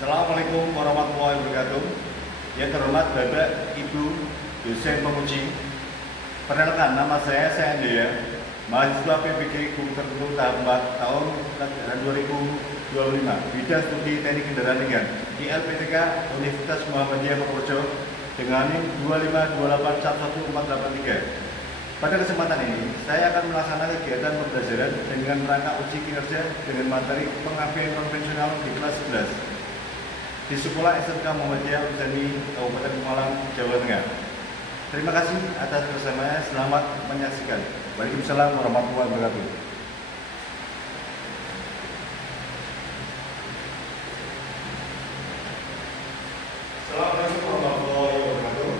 Assalamualaikum warahmatullahi wabarakatuh. Yang terhormat Bapak Ibu dosen penguji. Perkenalkan, nama saya Andrea, mahasiswa PPG Guru Tertentu tahap 4 tahun 2025, bidang studi teknik kendaraan ringan di LPTK Universitas Muhammadiyah Purworejo dengan NIM 252811483. Pada kesempatan ini, saya akan melaksanakan kegiatan pembelajaran dengan rangka uji kinerja dengan materi pengabdian konvensional di kelas 11 di Sekolah SMK Muhammadiyah Utsani Kabupaten Pemalang, Jawa Tengah. Terima kasih atas kebersamaannya. Selamat menyaksikan. Waalaikumsalam warahmatullahi wabarakatuh. Assalamualaikum warahmatullahi wabarakatuh.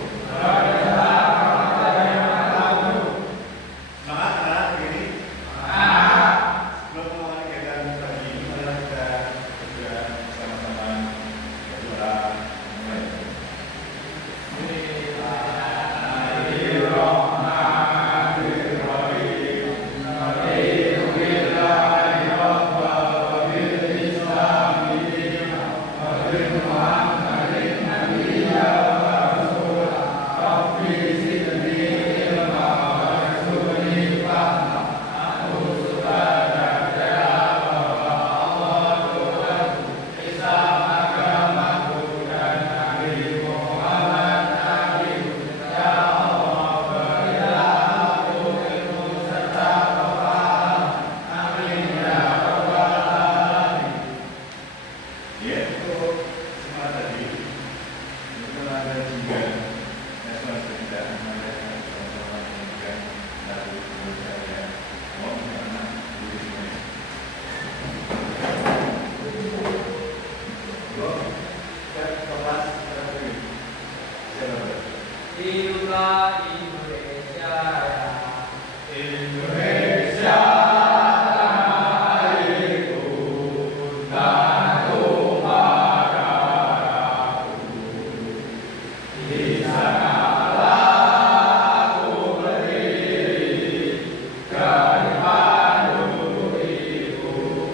Semangat anak ini. Sebelum memulai kegiatan pagi ini, marilah kita berdoa bersama-sama. Hiduplah Indonesia Raya. Indonesia tanah airku, tanah tumpah darahku. Di sanalah aku berdiri, gariban untuk ibuku.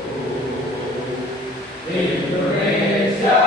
Indonesia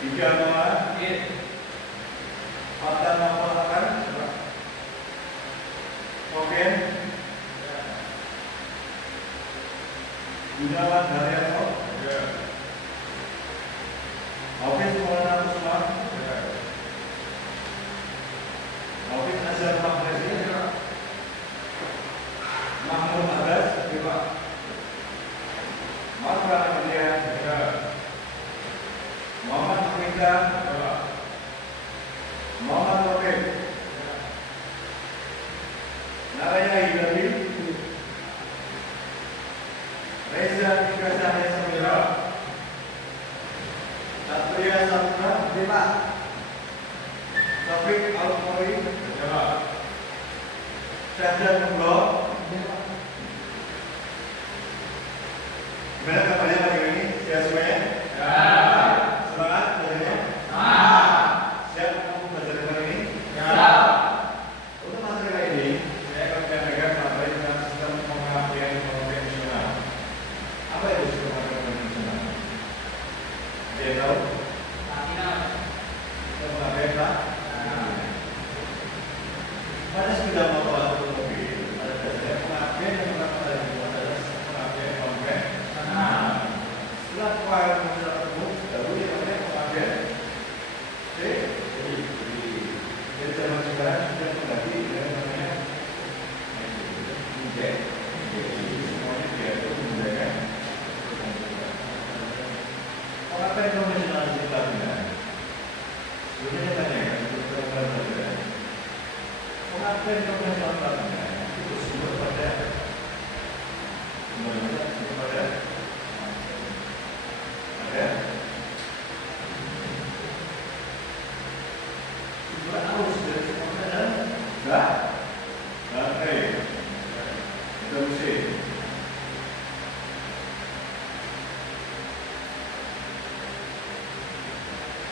tiga nama Fatan melaporkan Koken Gunawan Daryanto Hafiz Maulana Usman Hafiz Azhar Mahrezi Mahmud Abbas Marfa Amelia Muhammad Hamida Muhammad Taufik Naraya Ibrahim Reza Tika Cahaya Samira, Satria Saputra, Lima. Taufik Al-Khori, Syahdan Munggo. Gimana kabarnya hari ini? Sehat semuanya? Semangat belajarnya? Siap untuk belajar hari ini? Untuk materi kali ini, saya akan menyampaikan materi tentang sistem pengabdian konvensional. Apa itu sistem pengabdian konvensional? Ada yang tahu? Sistem pengabdian apa? Pada sepeda motor atau mobil, pada dasarnya pengabdian yang pertama kali dibuat adalah sistem pengabdian konvensional. Setelah pengabdian konvensional tersebut, baru yang namanya pengabdian dari zaman sekarang sudah mengganti dengan namanya injek. Semuanya diatur menggunakan pengabdian konvensional di Belanda. Sebenarnya banyak yang berperan pada pengabdian konvensional Belanda itu bersumber pada sumber arus dari semuanya adalah baterai, mesin.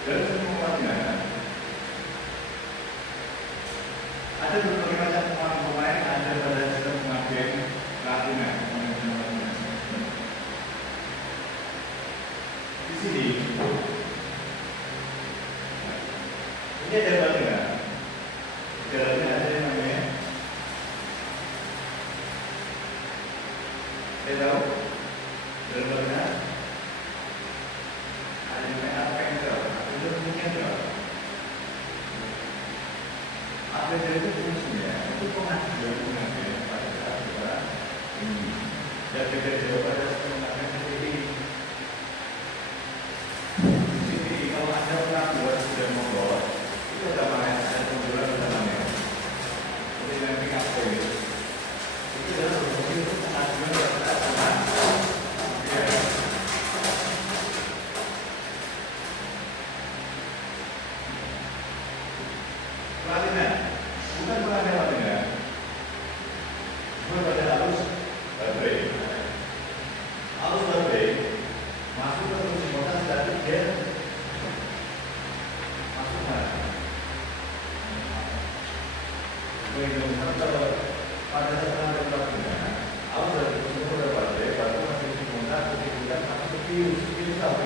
Dan semuanya ada berbagai macam pemain ada pada sistem pengabdian Latina. Di sini ini ada baterai. Di dalamnya ada yang namanya saya tahu dalam baterai ada yang namanya arpengkel. Itu fungsinya apa itu fungsinya? Itu pengabdian pada saat kita ini dan kita jauh pada pengabdian sendiri. Di sini kalau ada pengabdian sudah membawa itu ada mana ada pengabdian ada mana? Jadi nanti apa itu? Itu adalah fungsi untuk pengabdian pada saat pelatihan, bukan pelatihan, bukan pada arus baterai. Arus baterai masuk ke fungsi motor statik dia masuk mana? Pada saat ada pelatihan, arus dari fungsi motor baterai baru masuk fungsi motor kemudian masuk ke fuse apa?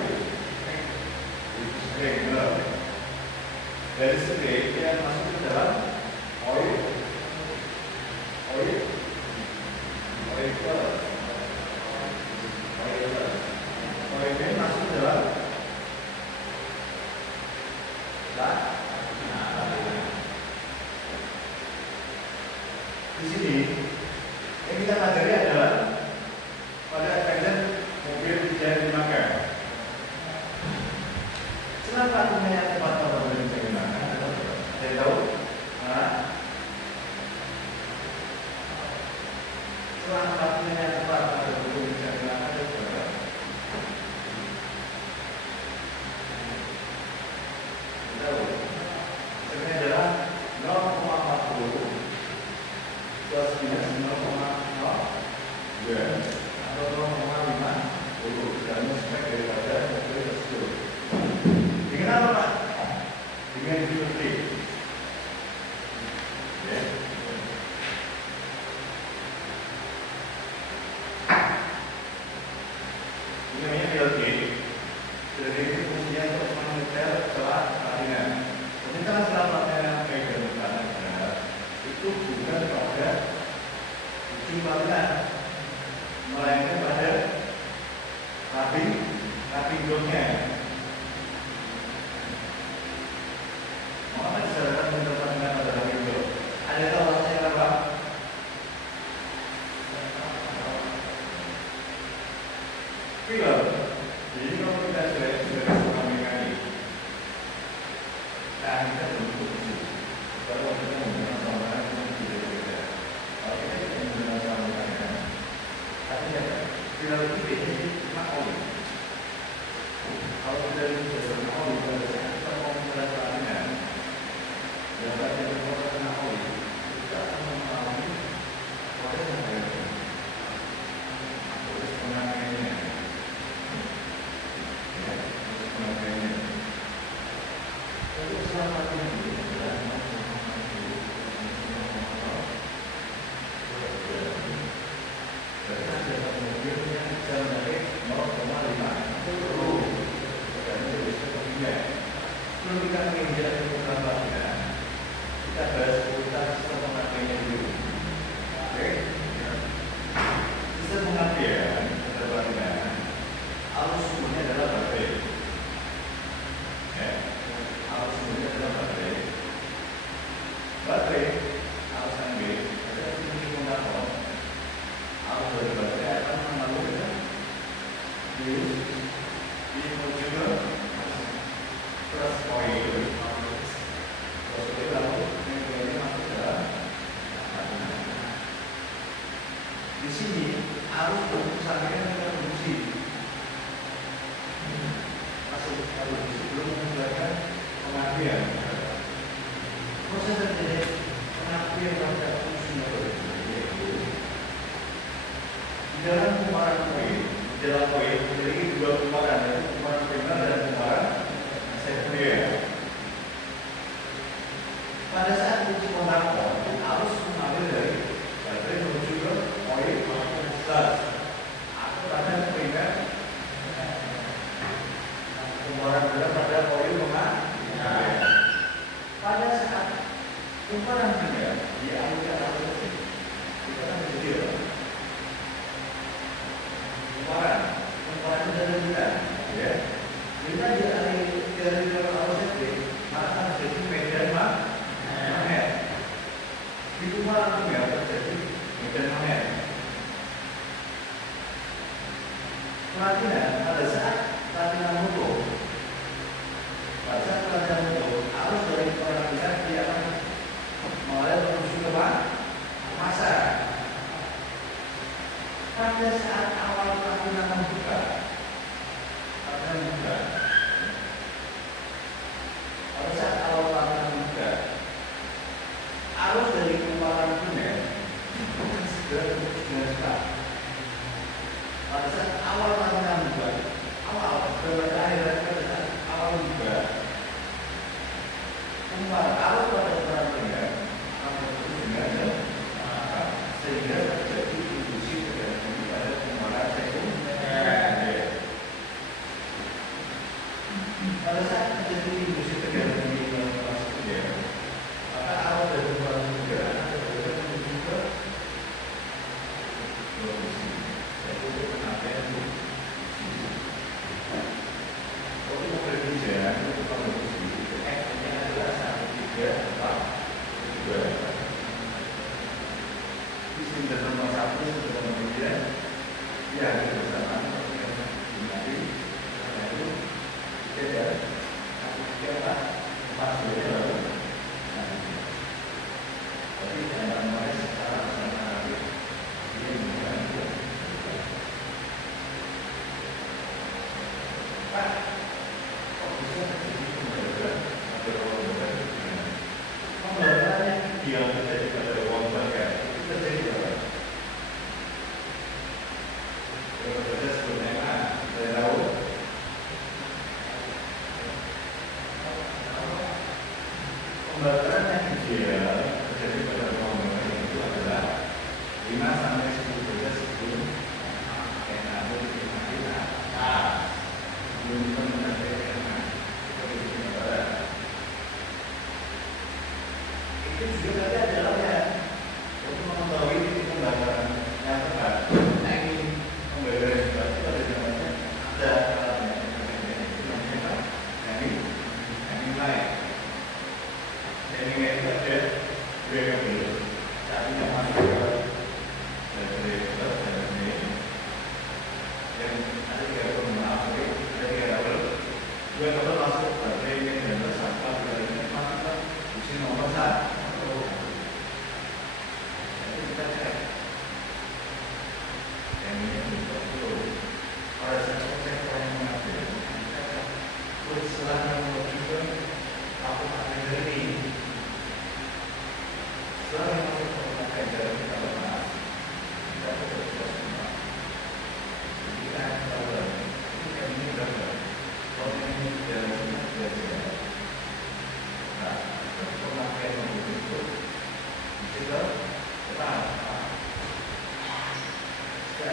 Dari string yang masuk ke dalam oil ini masuk ke dalam di sini yang kita pelajari adalah pada engine mobil yang dimakai. Kenapa namanya tempat mobil yang dimakai? Saya tahu. Kenapa namanya tempat mobil yang dimakai? Tahu. Ini adalah 0,40 plus minus 0,02 atau 0,50 dan spek daripada mobil tersebut. Dengan apa Pak? Dengan VLT. Ya. Ini namanya VLT. Jadi ini fungsinya untuk mengejar celah pelatihan. Pemerintahan celah pelatihan pegang tanah itu bukan pada ujung pelatihan, melainkan pada rapping dotnya. Mengapa disarankan menetapkan pada rapping dot? Ada tahu alasannya apa? Pilot. Jadi kalau kita sudah suka mekanik, dan kita bentuk kalau kita menggunakan sama itu tidak berbeda. Kalau kita menggunakan sama mekanik, artinya Spiral itu biasanya cuma oli. Kalau tidak diberikan oli, pada saat kita mau menerapkannya, dapat diberikan oli, kita akan mengalami proses pengawetan, proses pengawetannya, ya, proses pengawetannya. Untuk selamatkan diri adalah sebelum kita menginjak penerapannya, kita bahas seputar sistem pengabdiannya dulu. Oke? Sistem pengabdian penerapannya, arus sumbernya adalah baterai. Ya, arus sumbernya adalah baterai. Baterai, arus MB, ada fungsi kontaktor. Arus dari baterai akan mengalami di module plus koil, lalu ini masuk ke dalam. Di sini arus berpusatnya terproduksi, masuk terproduksi belum menggunakan pengabdian. Proses terjadi pengabdian pada sumber yaitu di dalam kumparan koil. Di dalam koil memiliki dua kumparan, yaitu kumparan primer dan kumparan sekunder. Pada saat uji kontaktor, arus mengalir dari baterai menuju ke koil plus atau pada primer, kumparan primer pada koil pengalir. Pada saat kumparan primer dialirkan arus listrik, kita akan menjadi kumparan dari bulan, ya. Bila dari dalam arus listrik, maka akan terjadi medan magnet. Di kumparan primer terjadi medan magnet. Pelatihan pada saat pelatihan motor, arus dari kumparan primer dia akan mengalir menuju ke massa. Pada saat awal pelatihan membuka, pada saat awal pelatihan membuka, arus dari kumparan primer akan segera terputus dengan cepat. Pada saat awal pelatihan membuka, awal pada saat awal membuka, kumparan arus pada kumparan primer akan terputus dengan cepat, sehingga terjadi induksi tegangan pada kumparan sekunder. Pada saat terjadi induksi tegangan di dalam kumparan sekunder, maka arus dari kumparan sekunder akan bergerak menuju ke produksi, yaitu pengabdian produksi. Untuk bekerja untuk produksi, F-nya adalah 1, 3, 4, 2. Di sini nomor 1 sudah kemudian yang bersamaan nanti yaitu beda 1, 3, 4, 2 lalu. Tapi jangan mulai secara bersama ini menggunakan Pak, kok bisa terjadi pembelajaran pada ruang bagian? Pembelajaran yang ideal terjadi pada ruang bagian itu terjadi apa? Bekerja sebelumnya saya tahu pembelajaran yang ideal terjadi pada ruang bagian itu adalah 5-10 derajat sebelum kenapa belum itu juga tadi adalah ya untuk mengetahui titik pembakaran yang tepat. Nah ini pembakaran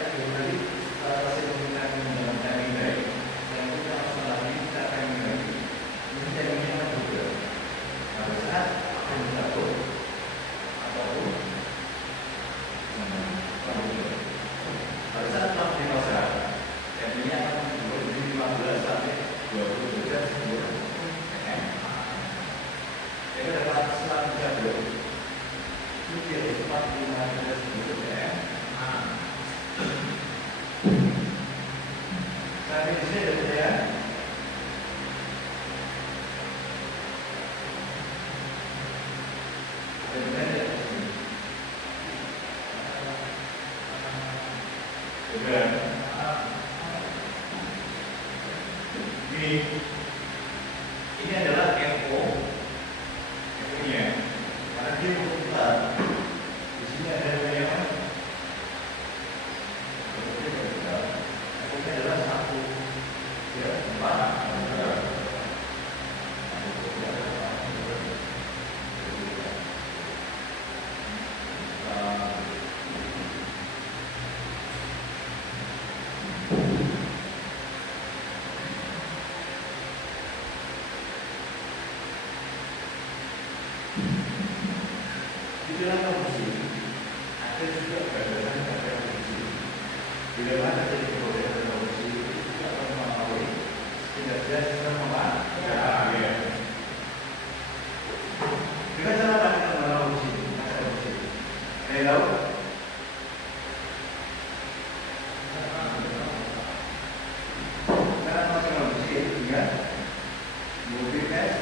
nanti hasil pemilihan dalam timing baik, yang kita langsung lagi kita timing lagi. Ini timingnya kan juga. Pada saat akan dijatuh ataupun pada saat telah dipasang, timingnya akan berubah dari 15 sampai 20 derajat sebelum km. Jadi dapat selang jatuh. Ini dia cepat 5 derajat sebelum km. Saat ini sini ada saya. Ini adalah FO. FO-nya. Karena dia berputar. Di sini ada yang FO-nya adalah 1, ya, 4. Di dalam produksi ada juga gagasan produksi. Bila mana jadi proses produksi itu juga akan mempengaruhi kinerja sistem pembayaran. Dengan cara apa kita produksi? Saya tahu. Cara masuk produksi dengan mobil tes.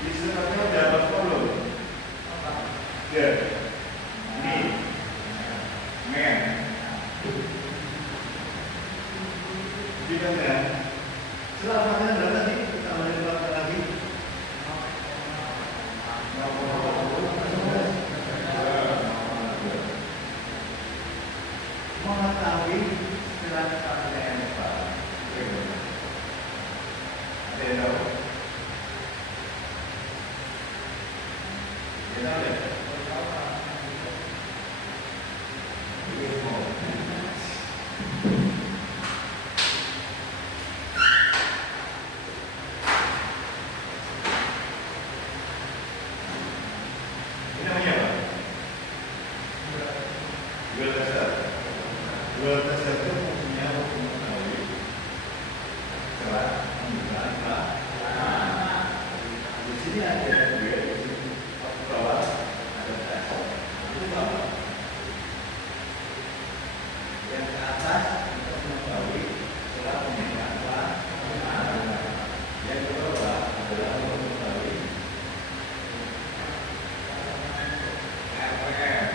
Istilahnya udah berfollow. Ya, ini, men. Tidak ya. Selamatnya berapa tadi? Kita mencoba lagi. Mengetahui istilah pakaian apa? Ada yang tahu? Dua dasar itu fungsinya untuk mengetahui celah penggunaan celah. Di sini ada dua, di sini bawah ada tes. Itu bawah. Yang ke atas untuk mengetahui celah penggunaan celah. Yang ke bawah adalah untuk mengetahui RPM.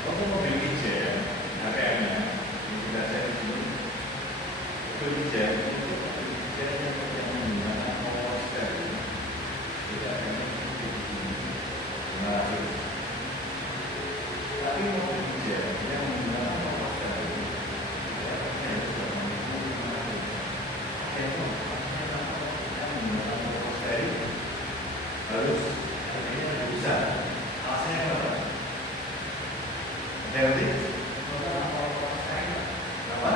Untuk mobil hijau, HPM-nya, yang sudah saya sebut, mobil hijau itu yang menggunakan power steering, tidak hanya seperti di sini, tapi mobil hijau yang menggunakan power steering, yang menggunakan power steering harus bisa hasilnya berapa? Healthy? Apa?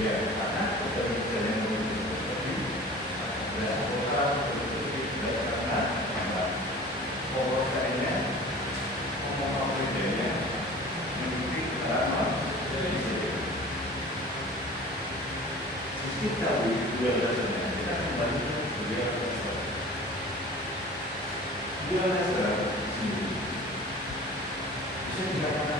Ya, karena sudah berjalan seperti karena power steering-nya, ngomong bedanya mengikuti keterangan dari sini. Kita dua dasarnya, kita kembali ke dua dasar. Dua dasar sini bisa dikatakan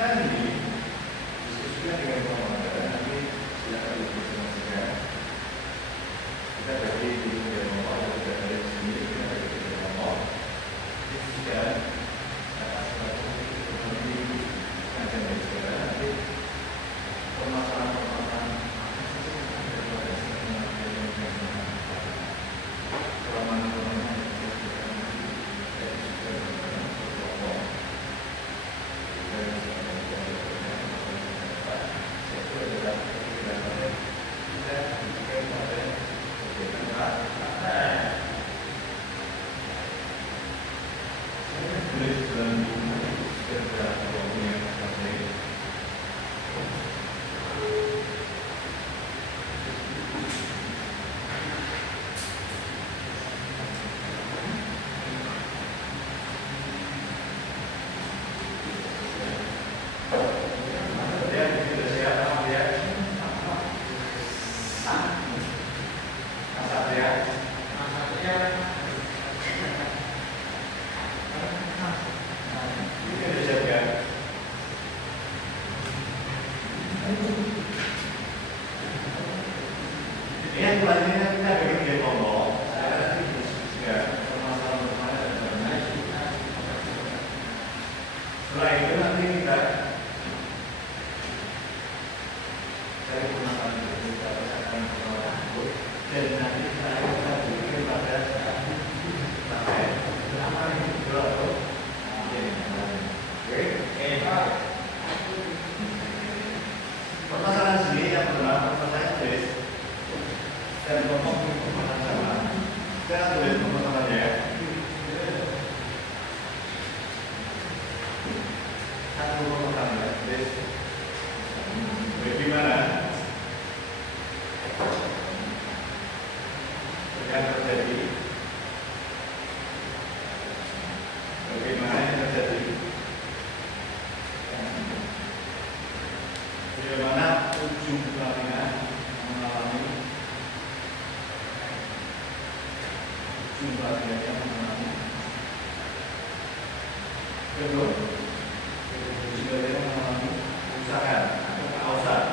Sekarang ini diskusikan dengan pemerintah, nanti silakan diskusikan. Kita bagi di kelompok, kita dari sini, kita bagi di kelompok. Diskusikan atas ekonomi macam ini sekarang nanti permasalahan-permasalahan ini selanjutnya kita bagi tiga kelompok. Saya nanti diskusikan permasalahan bersama dan setelah itu nanti kita cari permasalahan itu, kita bacakan permasalahan tersebut, dan nanti setelah itu kita berikan pada sampai apa yang kedua atau oke. Permasalahan sini yang pertama permasalahan tulis dan kelompok permasalahan sama. Saya tulis permasalahannya. Satu permasalahan tulis. Bagaimana yang terjadi? Bagaimana yang terjadi? Bagaimana ujung pelatihan mengalami jumlah yang mengalami kedua jumlah yang mengalami kerusakan atau keausan.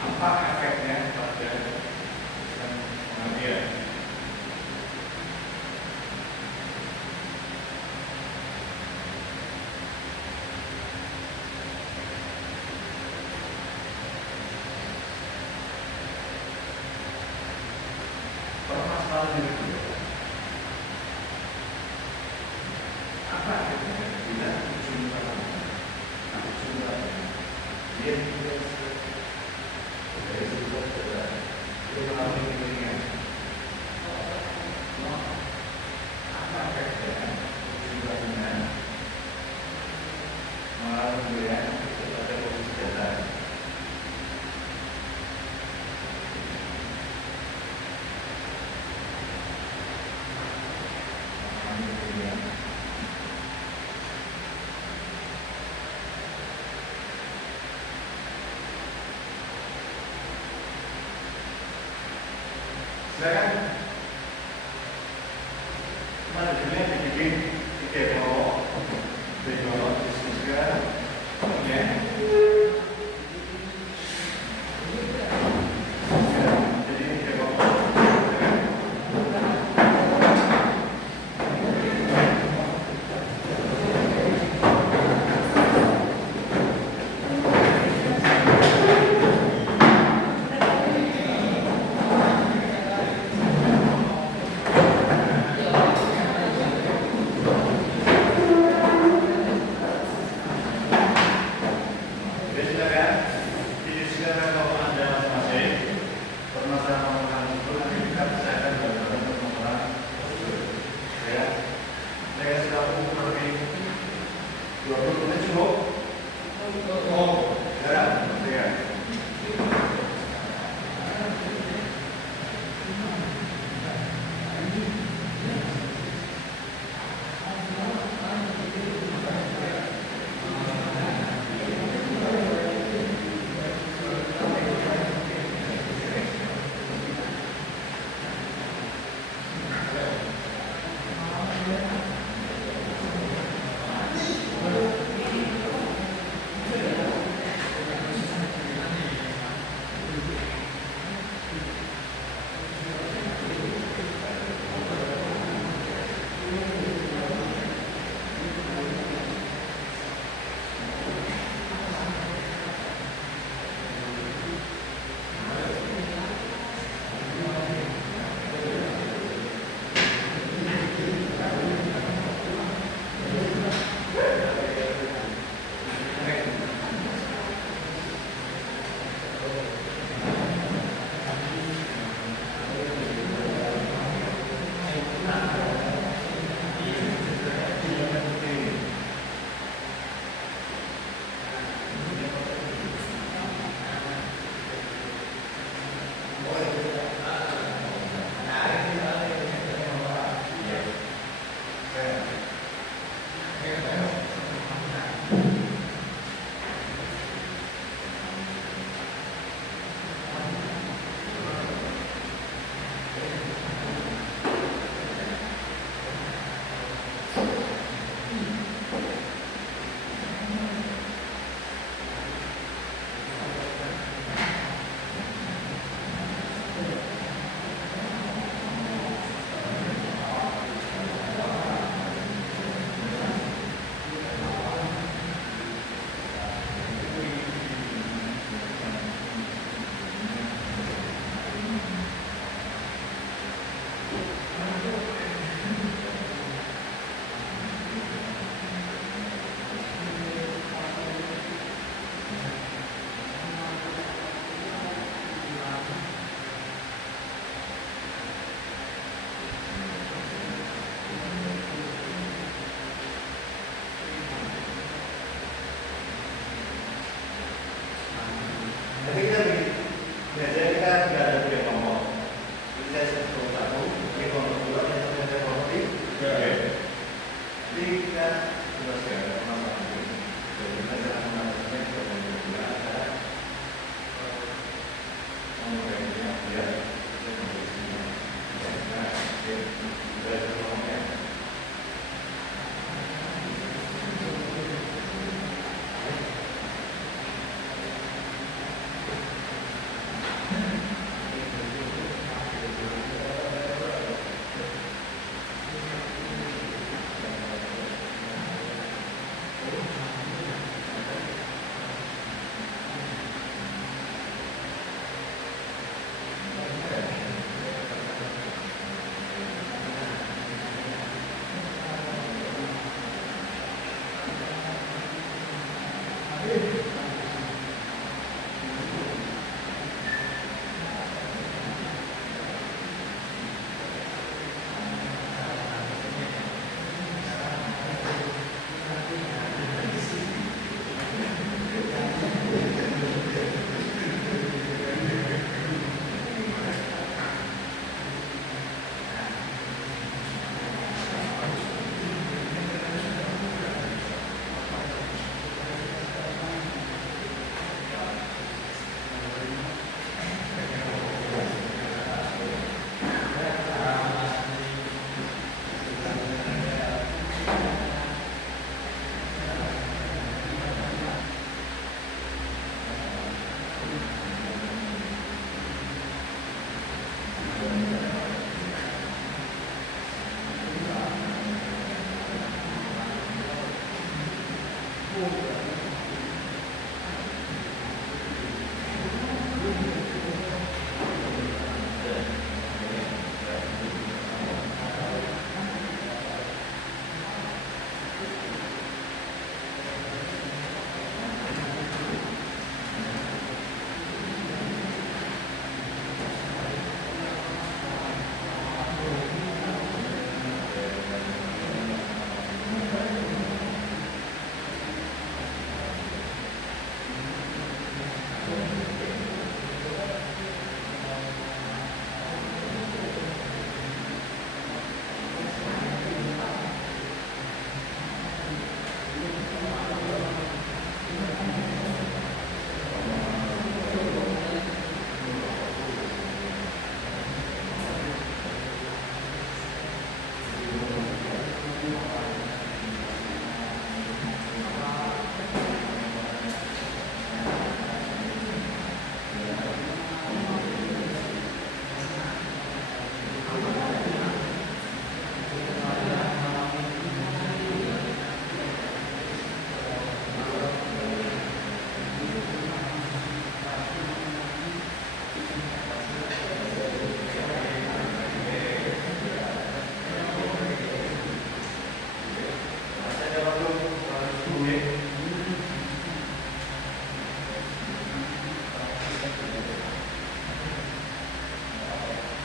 Apa efeknya pada yang pengambilan? Permasalahan yang kedua, apa efeknya bila jumlah dia tidak dari sebuah saudara dia mengalami kekeringan. Apa efeknya jumlahnya mengalami kekeringan pada posisi dasar? Silakan. Mana jadinya dibikin tiga kelompok diskusikan. Ya. Jadi tiga kelompok.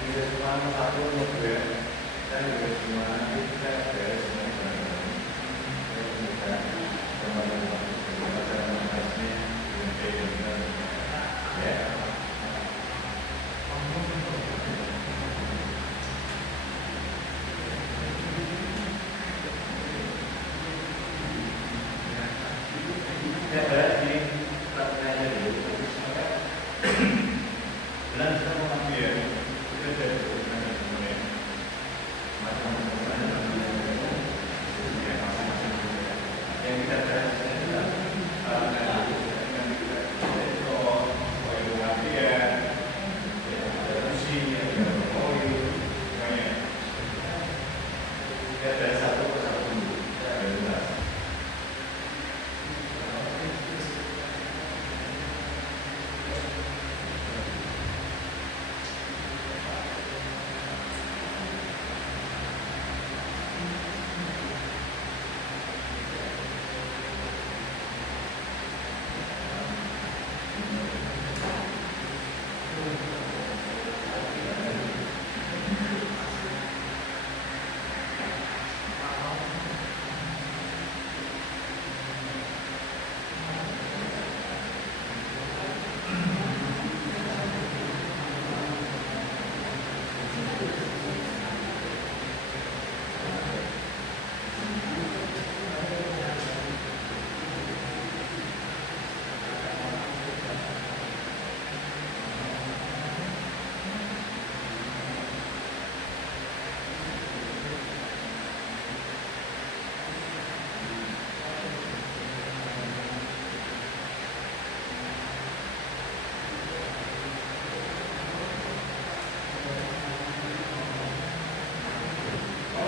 Liga Semarang satu untuk ya. Saya Liga Semarang nanti saya beres semua barang. Saya bisa teman-teman cara mengatasinya dengan baik dan benar. Ya. Saya beres di prakteknya dulu. Benar kita mau ambil ya. Kita dari sebenarnya semuanya. Macam-macam yang kita beres adalah yang kita itu komunikasi ya, fungsi ya, poin semuanya. Kita dari satu ke satu dulu. Jelas.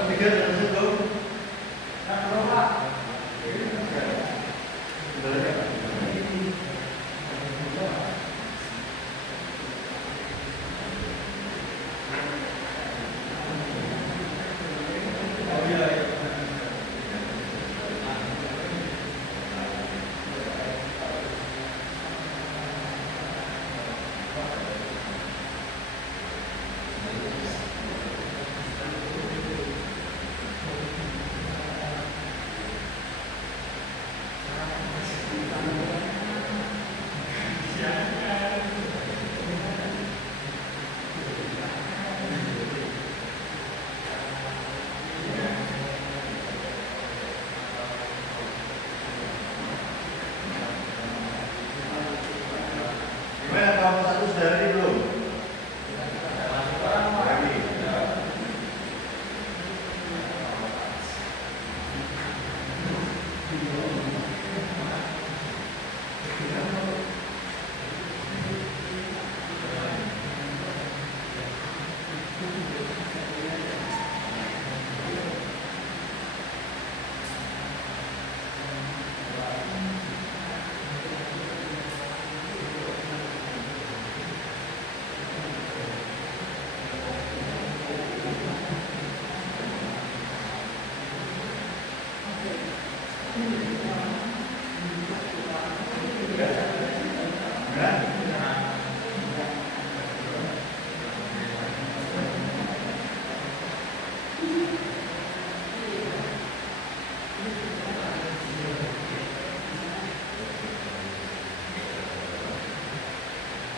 Tiga dan satu. Gimana kamu satu sudah ready belum? Ready.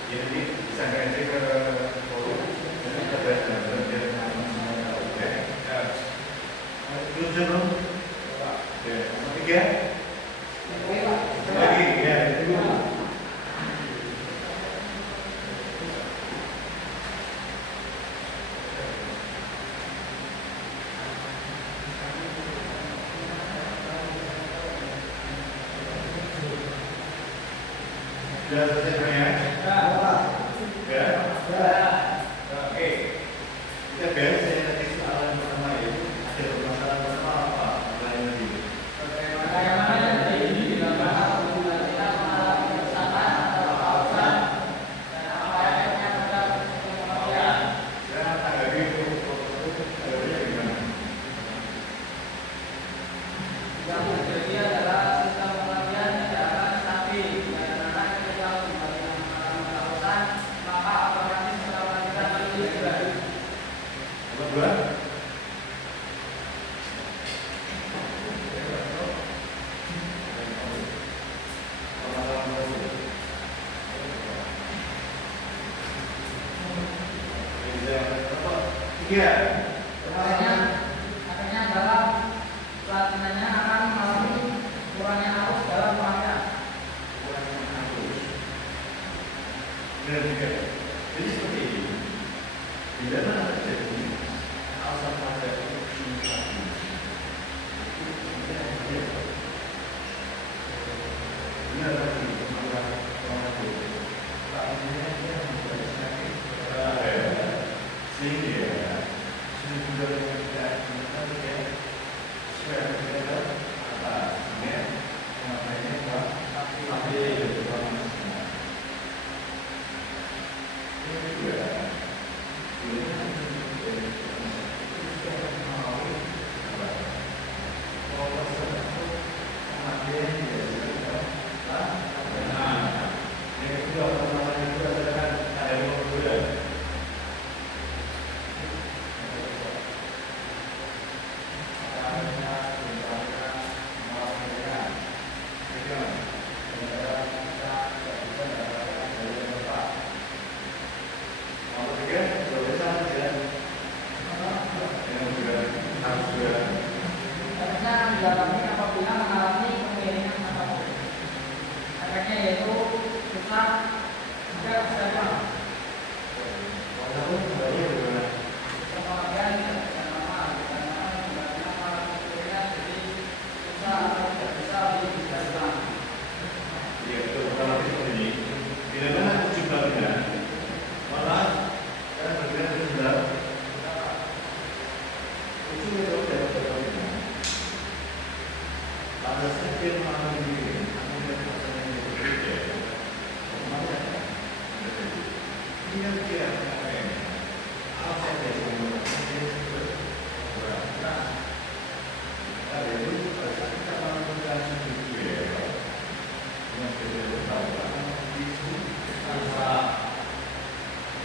Jadi bisa ganti ke forum dan kita bahas dengan biar teman-teman tahu ya. Terus belum? Oke, nomor 3. Lagi ya, itu. Sudah selesai semuanya? Ya. Oke. Kita beres ya tadi soal yang pertama ya. Ada permasalahan pertama apa? Lain lagi. Saya tanggapi itu gimana? Yang terjadi adalah sistem pengertian tidak akan stabil dan akan kita kembali Iya. Akhirnya dalam pelaksanaannya akan mengalami kurangnya arus dalam rangkaian. Benar juga. Jadi seperti ini. Bila mana terjadi asam pada ini adalah dialami apabila mengalami kemiringan atau efeknya yaitu susah juga kesadaran kemudian tidak lama jadi susah atau tidak bisa dijelaskan. ya betul. Kalau seperti ini tidak ada tujuh bagian malah kan bagian sudah tujuh itu pada setiap malam ini, kemudian pasangan yang berbeda, mana ini yang dia apa yang ada itu pada kita melakukan studi yang berbeda tahu itu apa.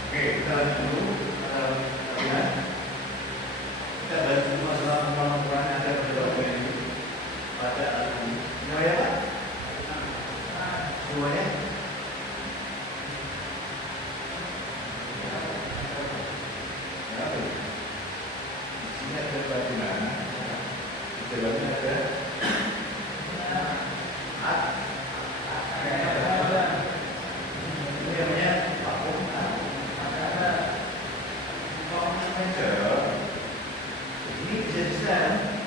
Oke, kita lanjut dulu. Kita bahas masalah kemampuan ada pada ini. Pada semuanya semuanya ini ada bagaimana di dalamnya ada ini namanya vakum ini bisa desain.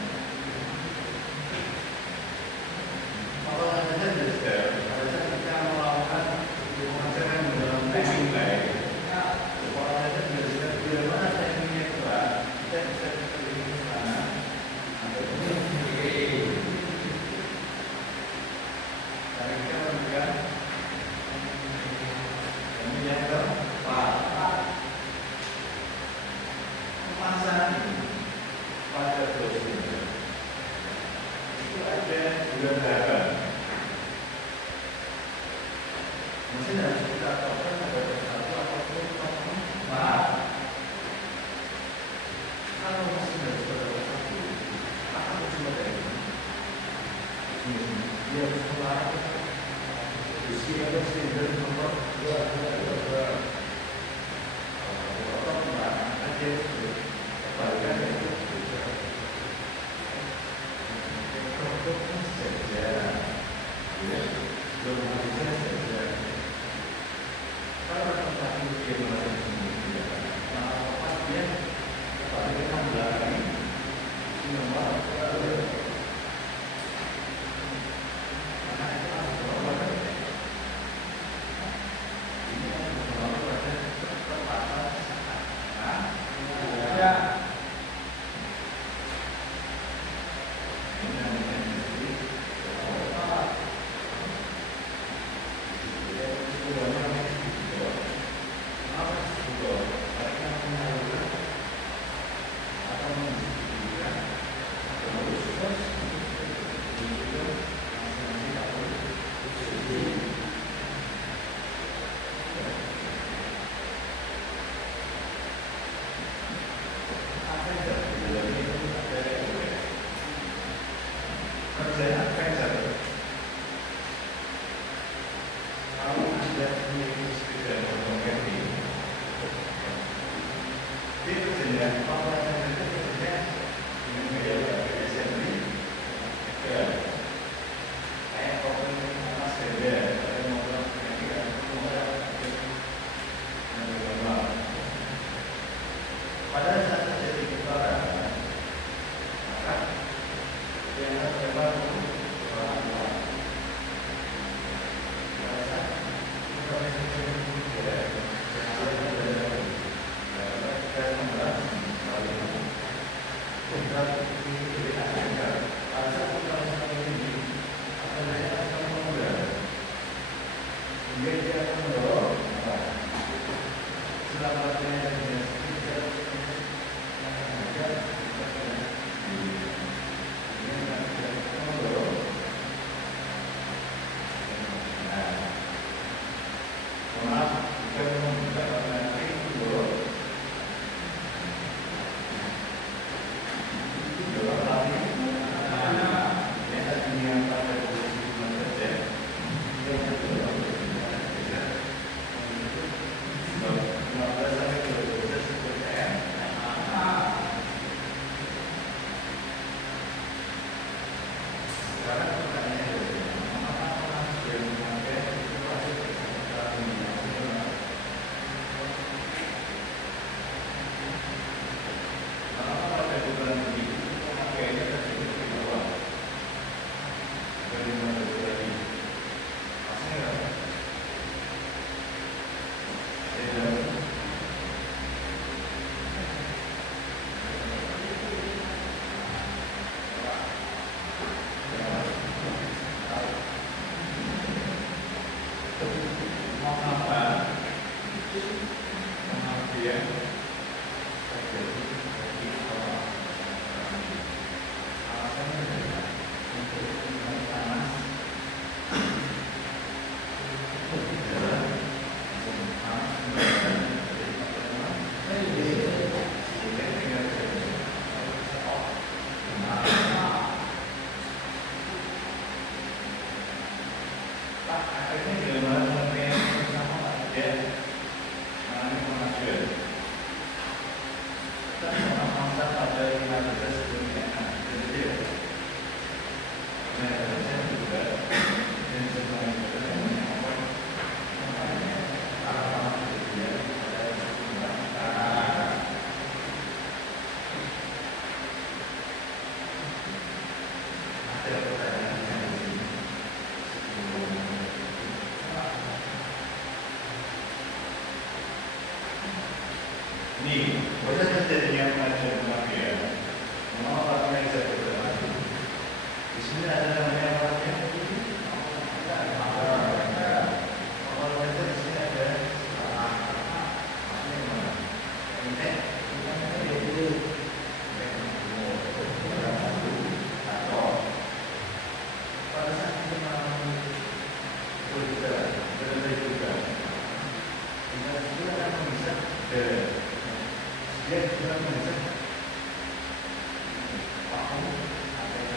Mesin harus kita tahu ada satu ataupun kalau mesin harus ada satu, akan cuma dari dia harus keluar. Di sini ada silinder nomor 222. Kalau tidak ada kebalikan itu untuk saja, ya, belum bisa saja. Kalau tempat itu dia masih sendiri, apa dia kebalikan belakang ini nomor ini Ini, proses terjadinya pengajuan pengapian, memang orangnya bisa berterima. Di sini ada namanya orangnya. Orangnya di sini ada. Pada saat kita berbicara, kita akan bisa dia juga bisa paham apa yang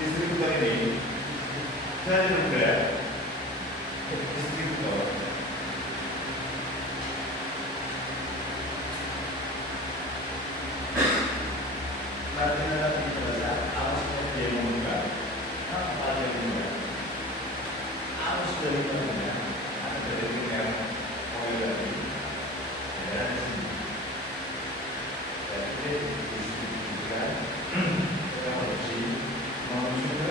distributor ini saya juga distributor nanti pada saat arus dia membuka apa yang membuka arus dari mana ada dari yang oil tadi ada di sini jadi distribusikan produksi menuju ke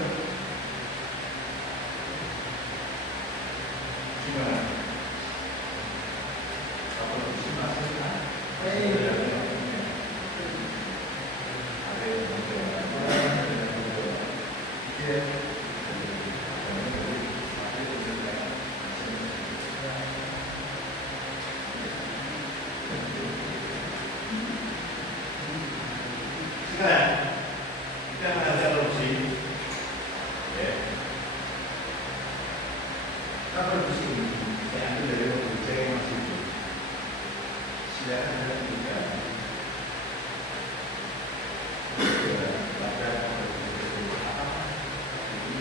gimana? Kalau produksi masih sekarang kita menghadapi produksi. Produksi ini saya ambil dari produksi yang masih itu. Silakan anda buka. Baca produksi apa? Ini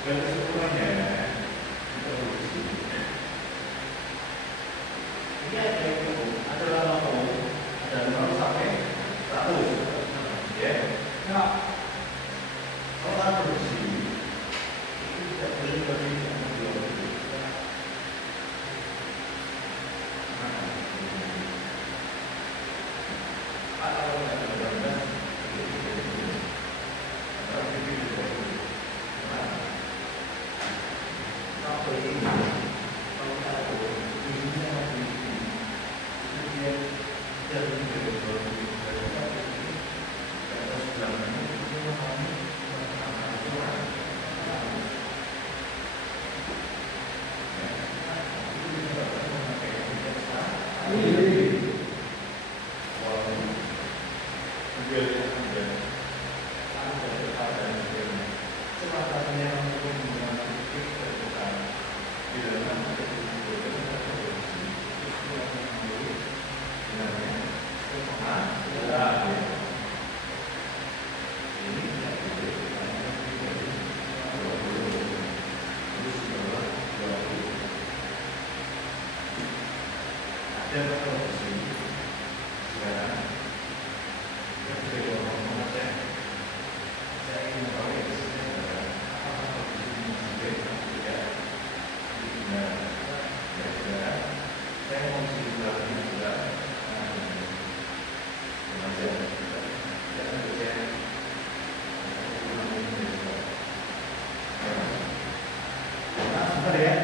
Dan kesimpulannya, ini ada itu, ada lama ada 0 sampai 100, ya. Ya. Kalau produksi itu tidak boleh lebih dari 20. Dan produksi sekarang yang sudah ngomong saya ingin tahu ya apa produksi ini sampai tidak ya saya mau simulasi juga sengaja jangan percaya sebentar ya.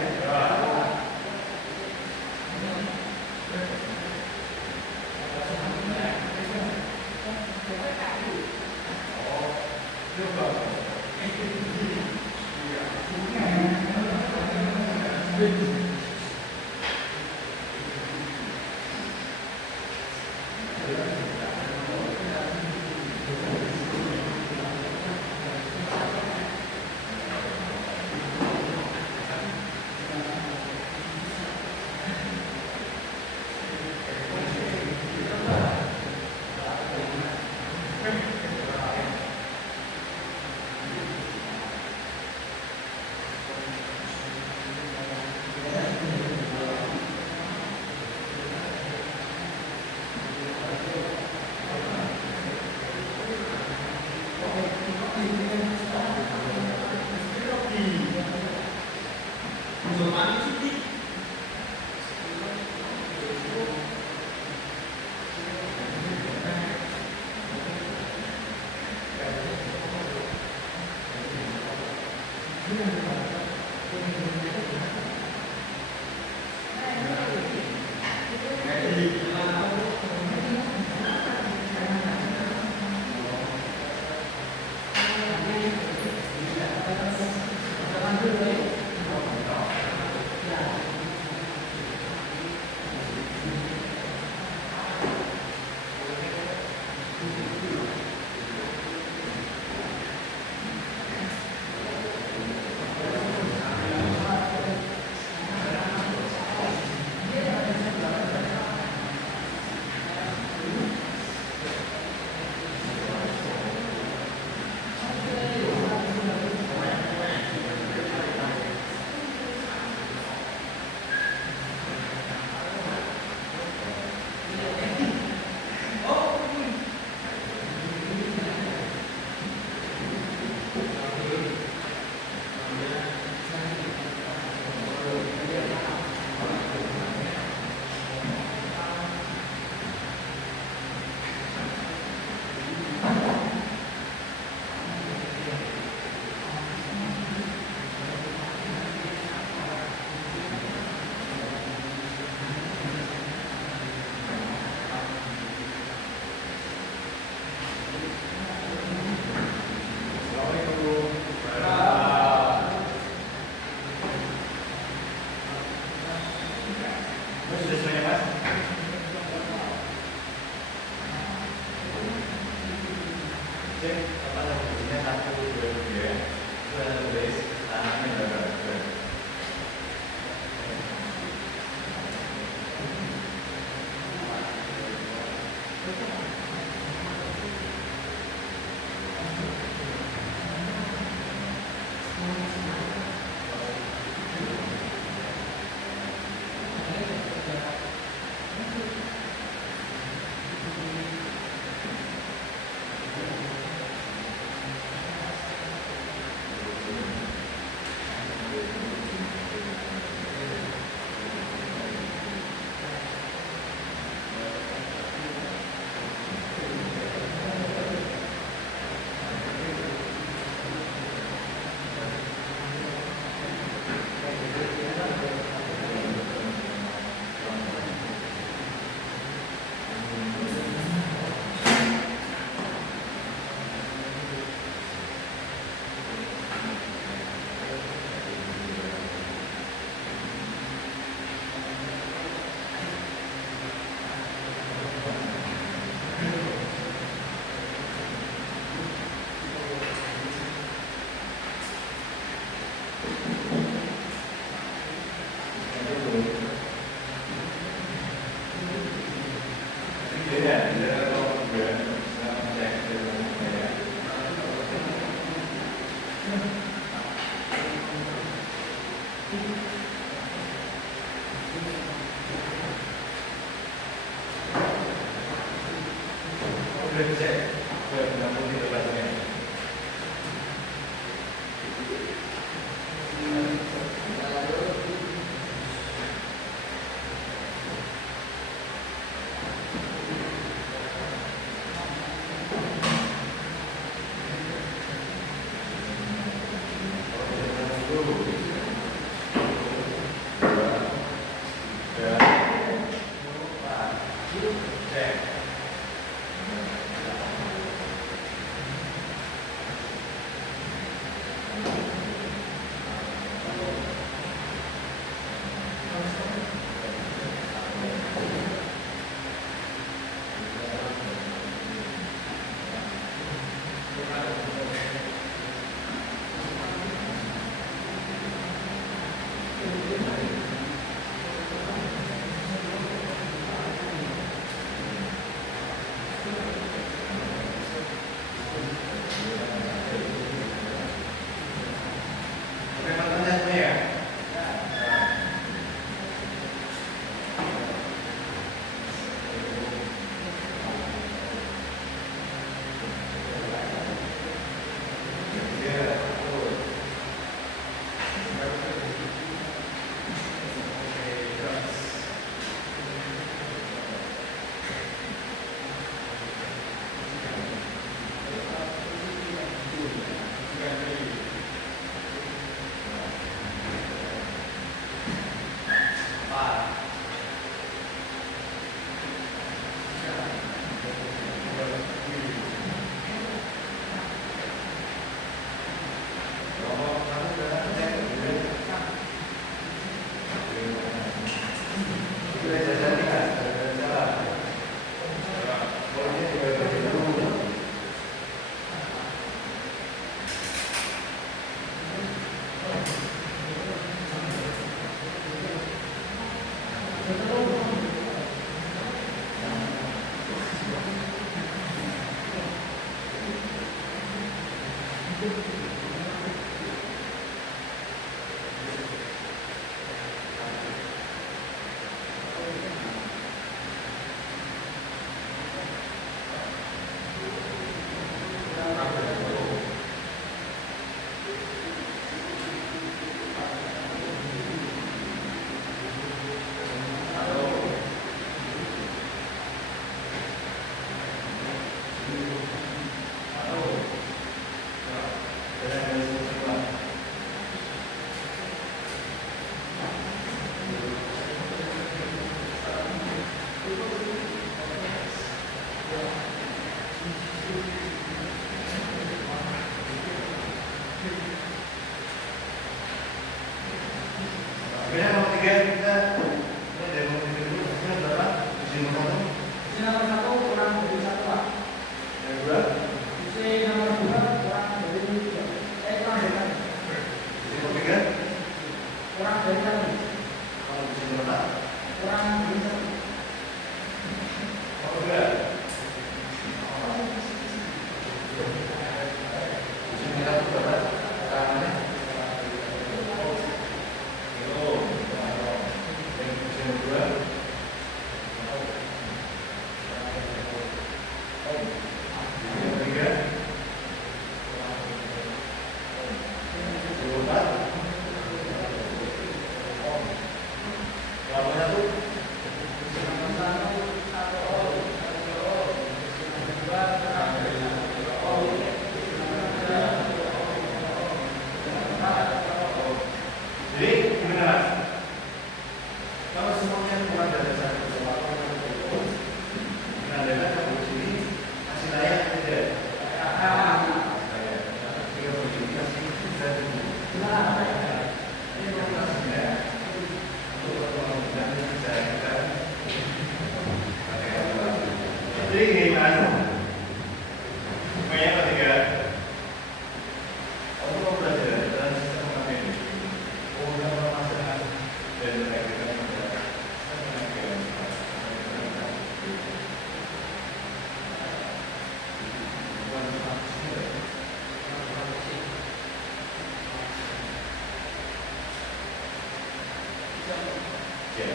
Ya,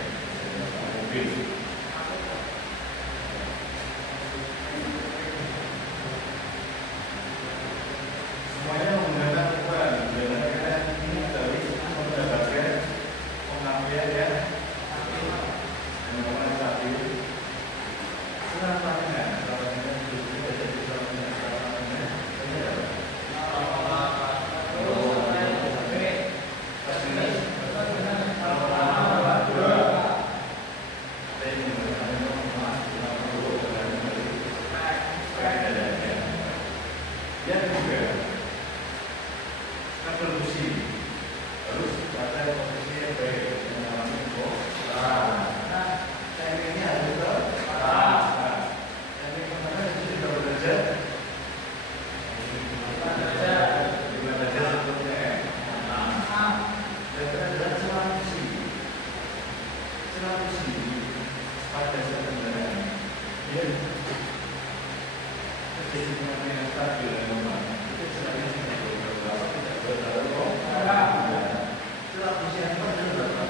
mobil. Semuanya menggunakan ukuran. Dengan ini dari mendapatkan pengambilan ya. Menggunakan stabil. Selanjutnya, yang kedua, reproduksi harus pada posisi yang baik mengalami tekniknya harus teknik pertama itu sudah belajar 5 derajat sebelumnya dan adalah selalusi pada saat kendaraan dia terjadi yang stabil dan normal itu selalu tidak berlalu selalusi yang berlalu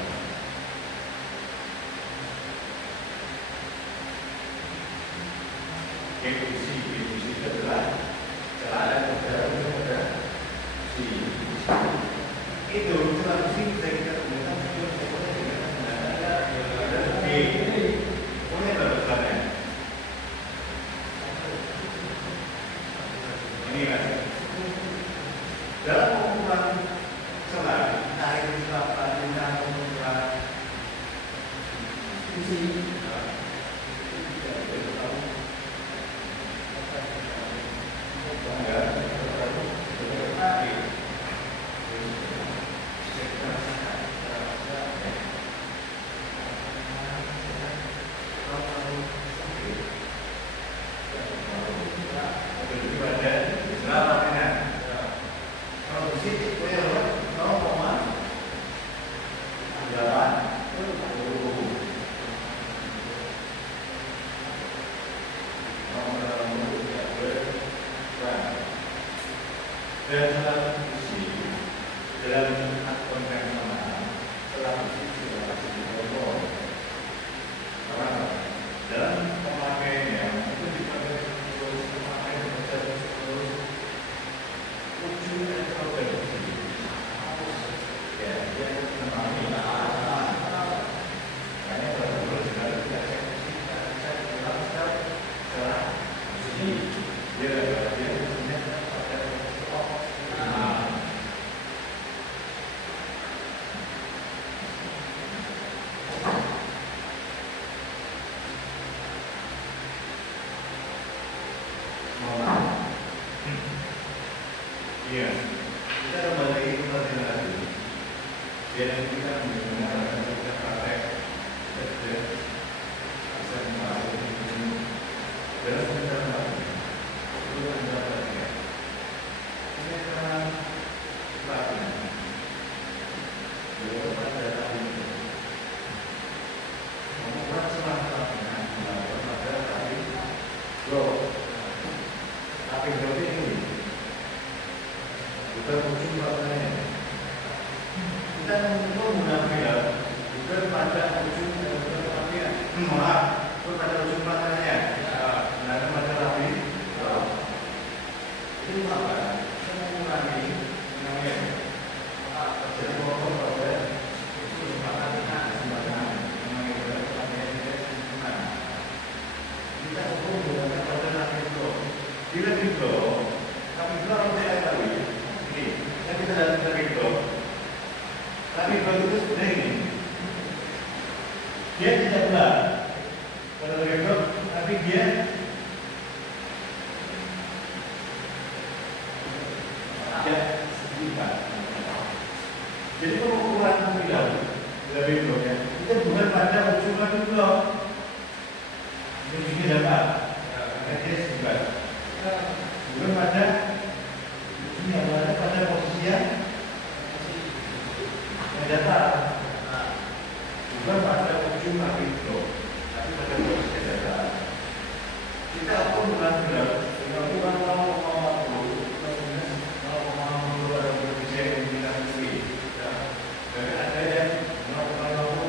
evolusi itu adalah cara pada si itu selalusi kita gunakan boleh berbicara ini kan dalam pengukuran selat tarik selatan dengan pengukuran isi dan salah fungsi dalam konvensional salah fungsi dalam pemakaiannya itu dipakai terus ujung ekstroversi ya dia memahami karena betul sekali tidak iya, kita kembali ke lagi. Biar kita menggunakan kita praktek, kita bisa memahami dalam kita lagi. Itu adalah bagian. Ini adalah bagian. Dua pada ini. Membuat selama-lamanya melakukan pada tadi. Tapi ini bukan ujung partainya. Kita menggunakan bukan pada ujung partainya. Maaf, bukan pada ujung partainya. Benar pada rapi. Itu apa? Kita mengurangi namanya. Jadi pokok pada kita menggunakan pada rapi itu. Bila itu, tapi kalau saya tahu ini, yang kita dalam tapi itu sebenarnya ini, dia tidak benar pada rektor, tapi dia sedikit. Jadi pengukuran pemilihan dari bloknya itu bukan pada ujung blok, ini data, dia sedikit. Bukan pada ini ada pada posisi yang data, bukan pada ujung itu, tapi pada posisi data. Kita pun benar-benar dengan kurang 0,0 ada posisi yang kita pilih, dan ada yang 0,0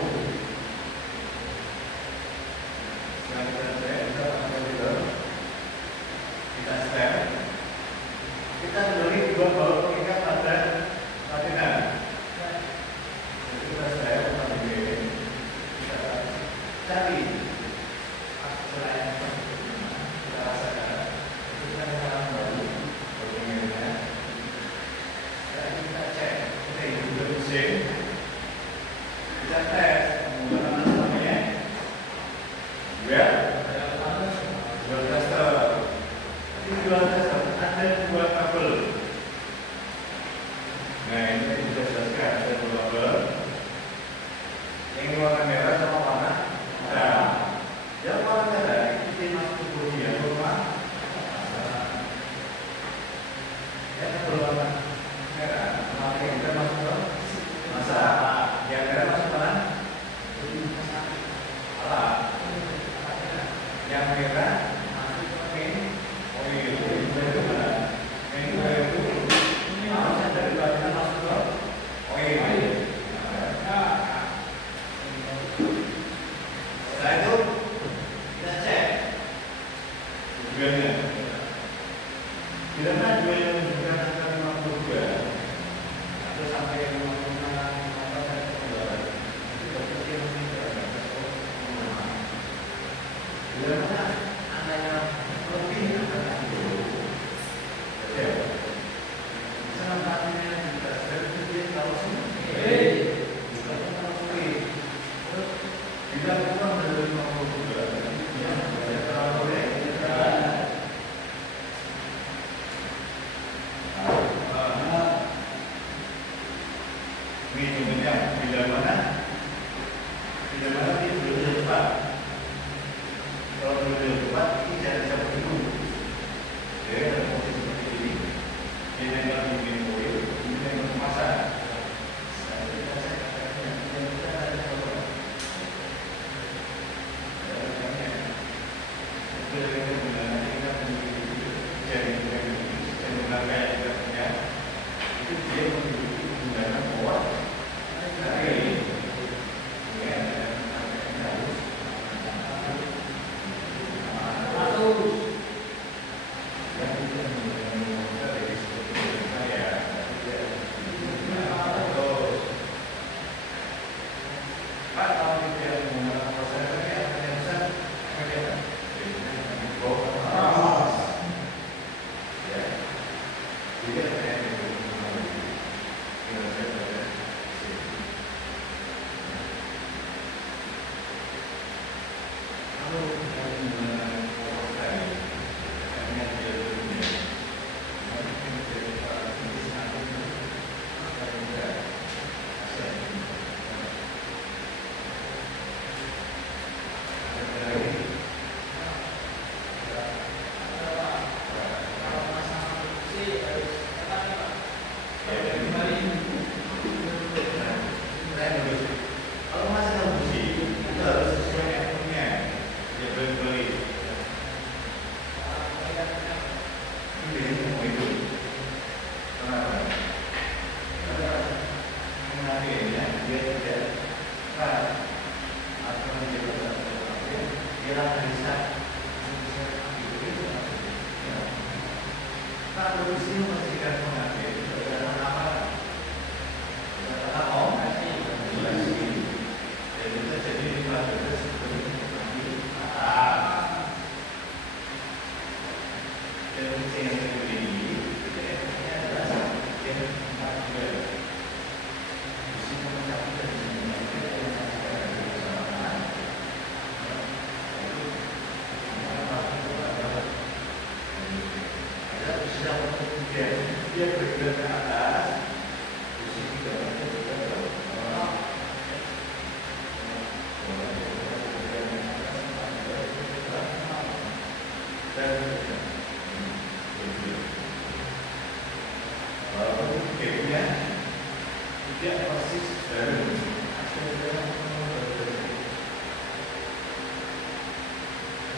Nah, ini saya bisa jelaskan. Saya bubble. Yang warna merah sama warna merah. Yang warna merah itu masuk tubuh dia berwarna. Yang berwarna merah, maka yang merah masuk ke masa. Yang merah masuk ke mana? Alat. Yang merah masuk ke main oil. Main oil itu harusnya dari bagian masuk ke oil. Setelah itu kita cek tujuannya. Bila mana dua yang menunjukkan angka 52 atau sampai yang 56 maka saya kembali itu berarti yang menunjukkan bila mana angka yang lebih angka 60 ya selamatnya kita sedikit kalau semua bukan kalau sulit terus bila kurang dari 52 ya terlalu boleh ini contohnya bila mana dia belum cepat. Kalau belum cepat ini jangan sampai dulu. Jadi ada posisi seperti ini. Ini yang bikin oil, ini yang memasak. Itu dia memiliki penggunaan kuat dari kalau masih dalam busi itu harus sesuai effortnya. Dia beli. Ini semua itu. Kenapa? Karena mengakhirnya dia tidak keras atau menjadi dia akan bisa tak berusia masih kan mengakhir dalam apa? Jadi dilanjutkan seperti dan yang kedua ini efeknya adalah yang empat juga mesti mencapai dari ada usia ketiga dia bergerak ke atas usia tiga tidak persis dari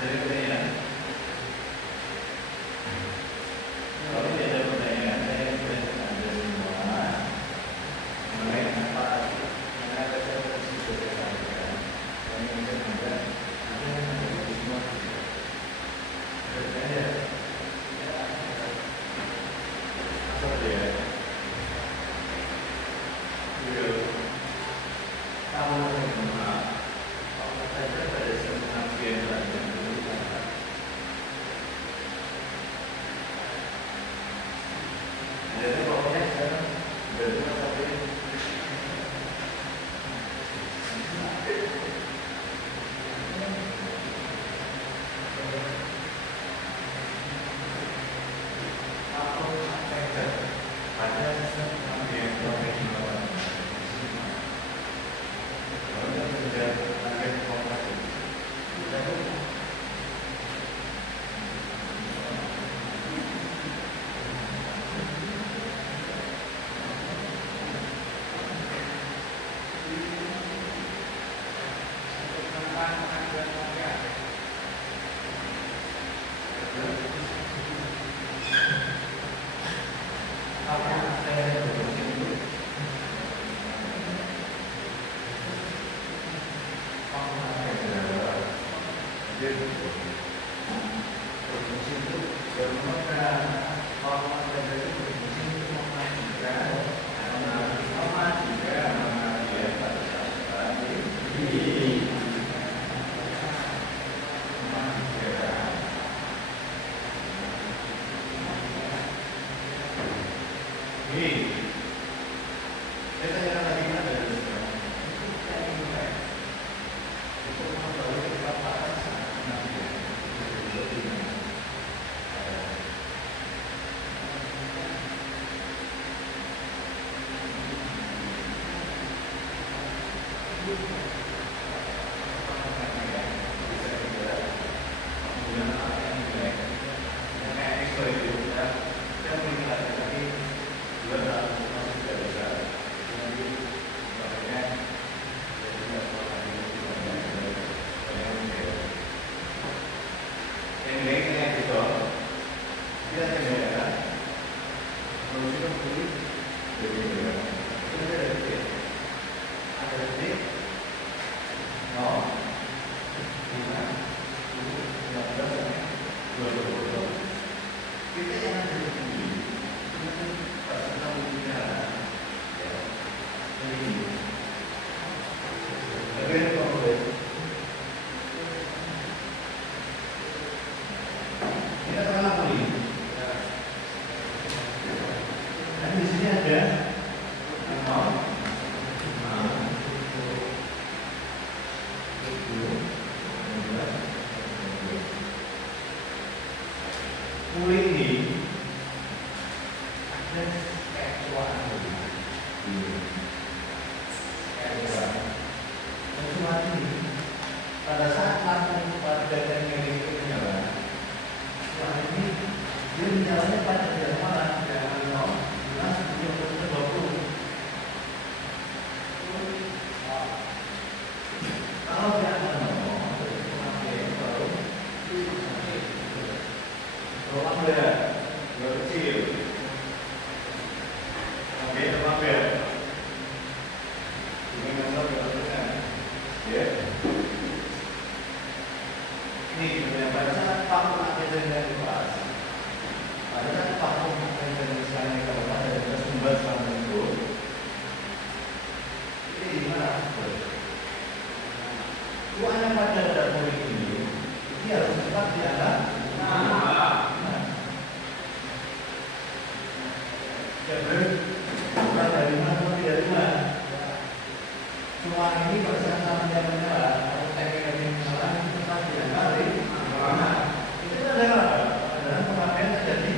pertanyaan. Kalau tidak ada pertanyaan, saya sudah ada semua mengenai apa yang ada saya persis sudah sampaikan. Dan yang ada semua. Bertanya. Apa dia? Berfungsi untuk bermakna, hormat dan itu berfungsi untuk memastikan memastikan dia pada saat ini. Saya tanya lagi mana dari sekarang? Itu membawa kepapaan nanti. Di sini ada kulit ini ada seksual pada saat lampu pada dan listrik menyala, setelah ini dia menyalanya pada jam malam jam 0:20. Kalau dia akan ngomong, ruang bed, kecil, oke, ruang bed, dengan nomor ya. Ini pada saat vakum akhirnya dari kelas, pada saat vakum akhirnya misalnya kalau ada sumber selama itu, ini gimana? Ruangan pada dapur ini, dia harus tetap di atas. Jadi dari mana dari mana? Semua ini bersama dengan menyala, atau teknik yang salah itu tetap diangkat. Itu adalah pemakaian terjadi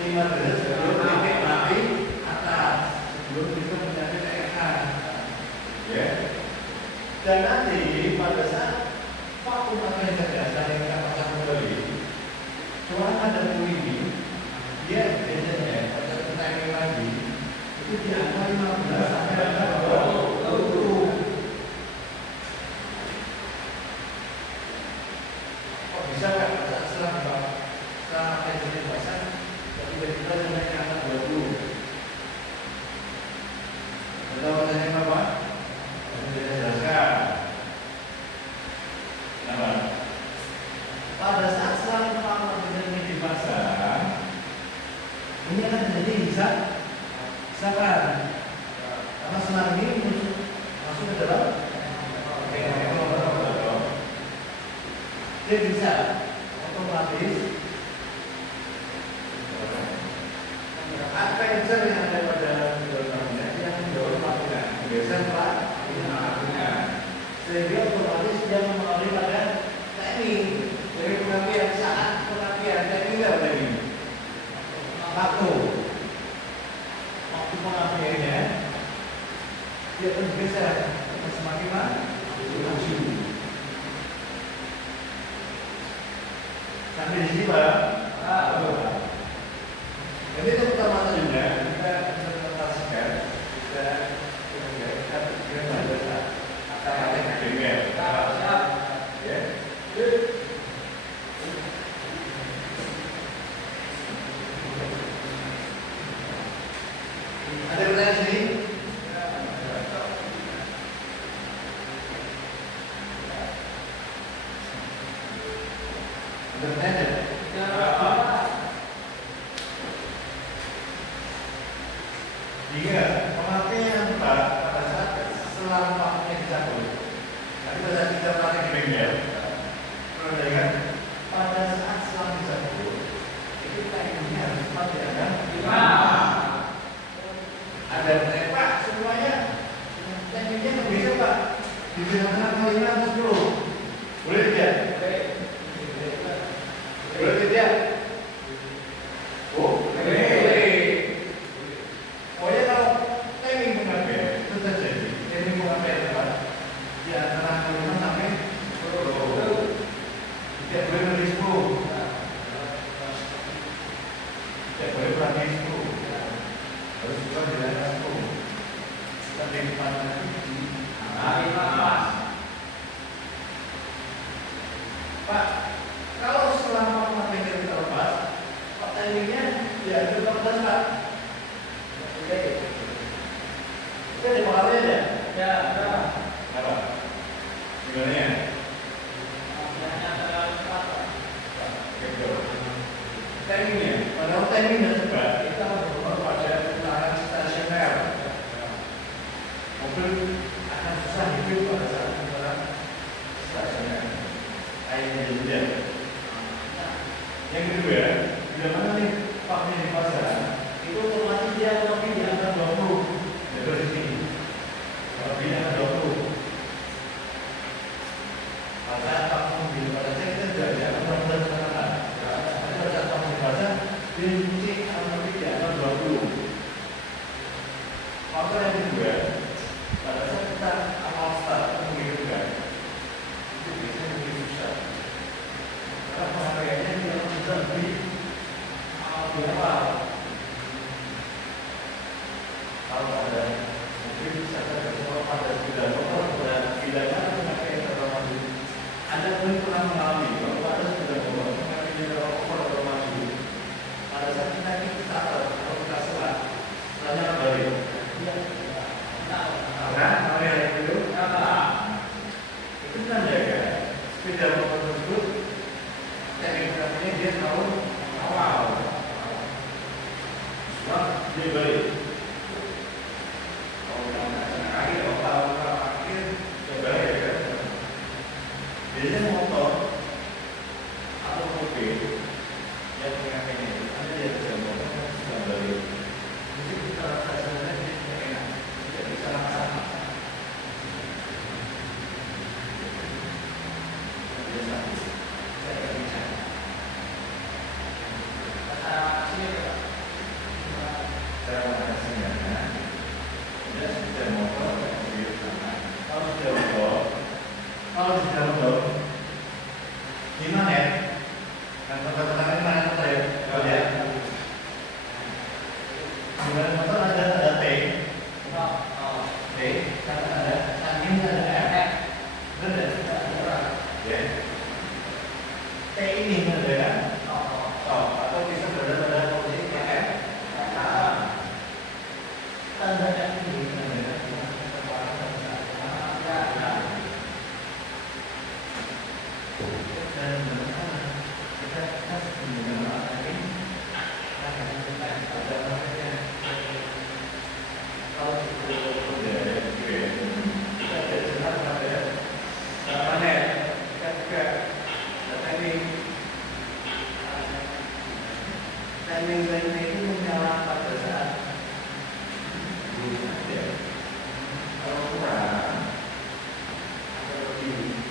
15 sebelum titik mati atas, sebelum itu menjadi TNH. Ya. Dan nanti pada saat vakum akhirnya biasa yang kita pasang kembali, soalnya ada ini, dia biasanya pada timing lagi itu di angka 15 sampai angka 20. Kok bisa kan setelah jadi pasang tiba-tiba sampai ke angka 20? Tahu alasannya apa? Saya jelaskan. Kenapa? Pada saat selang lama ini dipasang, ini akan menjadi misalkan karena selang ini masuk ke dalam dia bisa otomatis adventure yang ada pada dalamnya yang mendorong melakukan biasanya Pak sehingga otomatis dia mengalami pada teknik dari pengapian saat pengapian teknik lagi waktu pengapiannya dia akan bergeser semakin maju sampai di sini Pak. Jadi itu pertama juga kita presentasikan kita pada kata-kata KDML. Ya. Ada pertanyaan sini? Ingat, pemakaian Pak pada saat selama pakainya dicabut. Nanti pada saat kita pakai di bengkel, perhatikan pada saat selang dicabut, itu timingnya harus cepat ya kan? Ada Pak semuanya timingnya nggak bisa Pak. Dibilangkan kali 10. Boleh tidak? Boleh tidak? Oh, boleh. Pokoknya kalau timing pengapian itu terjadi, timing pengapian apa? Di antara 5 sampai 10. Tidak boleh lebih 10. Tidak boleh kurang dari 10. Harus juga di atas 10. Kita tempat lagi di Pak, kalau selama pemakaian kita lepas, Pak timingnya diambil 14 Pak. Oke. Itu ada pengaruhnya ya? Ya, berapa? Apa? Gimana ya? Timingnya, padahal timing dan sebab kita berubah pada penggunaan stasioner. Mobil akan susah hidup pada saat penggunaan stasioner. Airnya jeda. Yang kedua, bila mana nih paknya di pasar, itu otomatis dia lebih di angka 20. Dari sini, kalau di angka 20. Pada pak mobil pada saya kita tidak jangan benar-benar terkenal. Tapi pada saat pak di pasar, dia kunci lebih di angka 20. Maka yang kedua, pada saat kita awal start menghidupkan, itu biasanya lebih susah. Karena pemakaiannya dia bisa lebih berapa? Kalau ada mungkin bisa terjadi pada sepeda motor dan pidana pemakaian terlalu. Anda pun pernah mengalami bahwa ada sepeda motor pemakaian terlalu maju. Pada saat kita starter atau kita setelahnya kembali. Karena area itu itu kan jaga sepeda motor tersebut. Tekniknya dia tahu awal. Sebab dia balik. Kalau yang akhir atau akhir coba ya kan. Biasanya motor atau mobil yang pengapiannya itu ada dia sepeda motor sudah balik. Mungkin kita rasanya dia enak, tidak bisa sama-sama. Biasa, saya tidak bisa. Cara mengatasinya, tidak sepeda motor, mobil sama. Kalau sepeda motor, gimana ya? Kan tengah-tengahnya mana saya? Kalau ya, sepeda motor ada T, kan ada samping ada F, benar? Ya. T ini ada kan? Atau bisa berada pada posisi F. Tandanya ini timing itu menyala pada saat kalau kurang atau lebih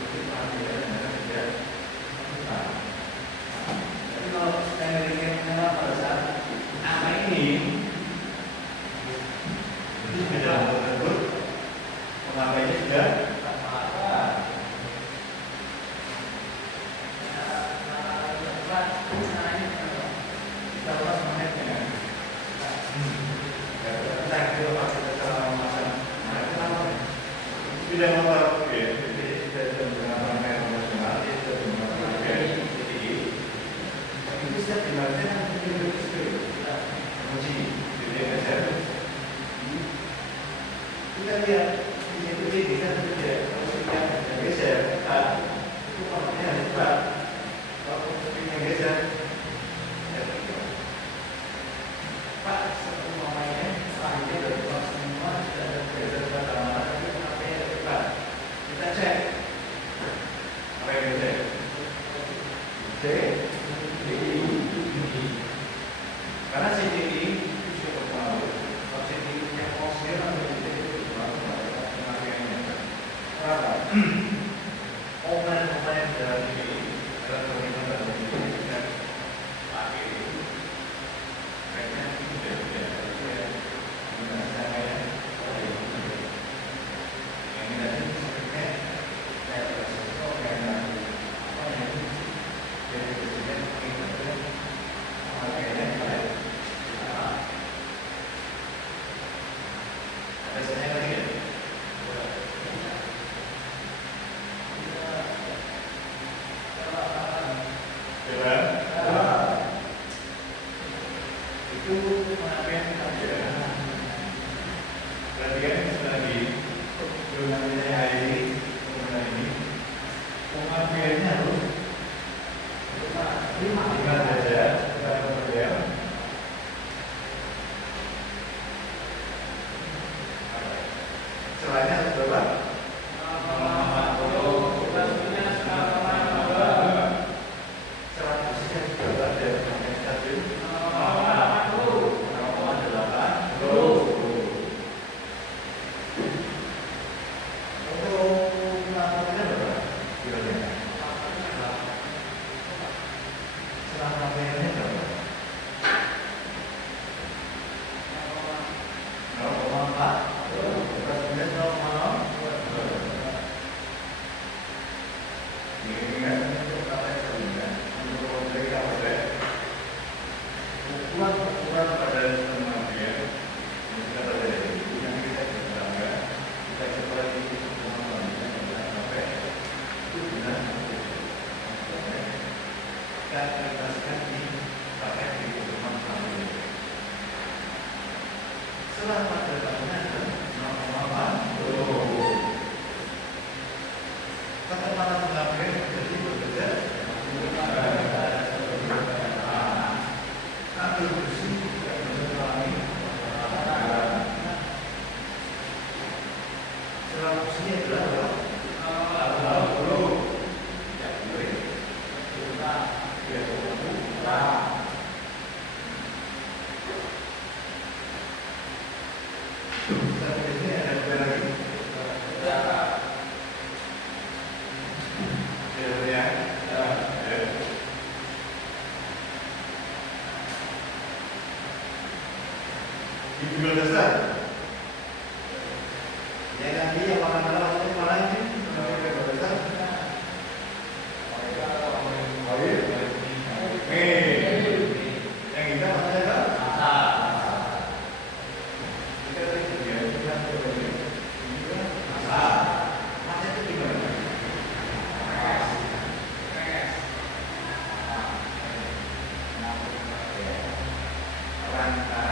pengambilan tidak susah. Tapi kalau timingnya menyala pada saat angka ini, jadi sepeda motor tersebut pengambilannya sudah tidak motor, jadi tidak menggunakan merek nasional, dia tidak menggunakan merek CTI. Itu setiap dimakai nanti kita uji di DSR. Kita lihat di situ bisa tidak, kalau tidak geser, itu pakainya harus cepat. Kalau posisinya geser, Pak, seperti mamanya. Setelah pada tahunnya adalah 0,40. Kecepatan pengapian jadi berbeda. Kabel besi tidak mengalami setelah fungsinya adalah 80. Ya, boleh. Ya, sampai sini ada dua lagi. Ya. Di Google dasar. Ya nanti yang warna merah maksudnya mana ini? Google dasar. Yang hitam maksudnya apa? Kita tadi ya, kita coba ini. Masnya itu gimana? Rangka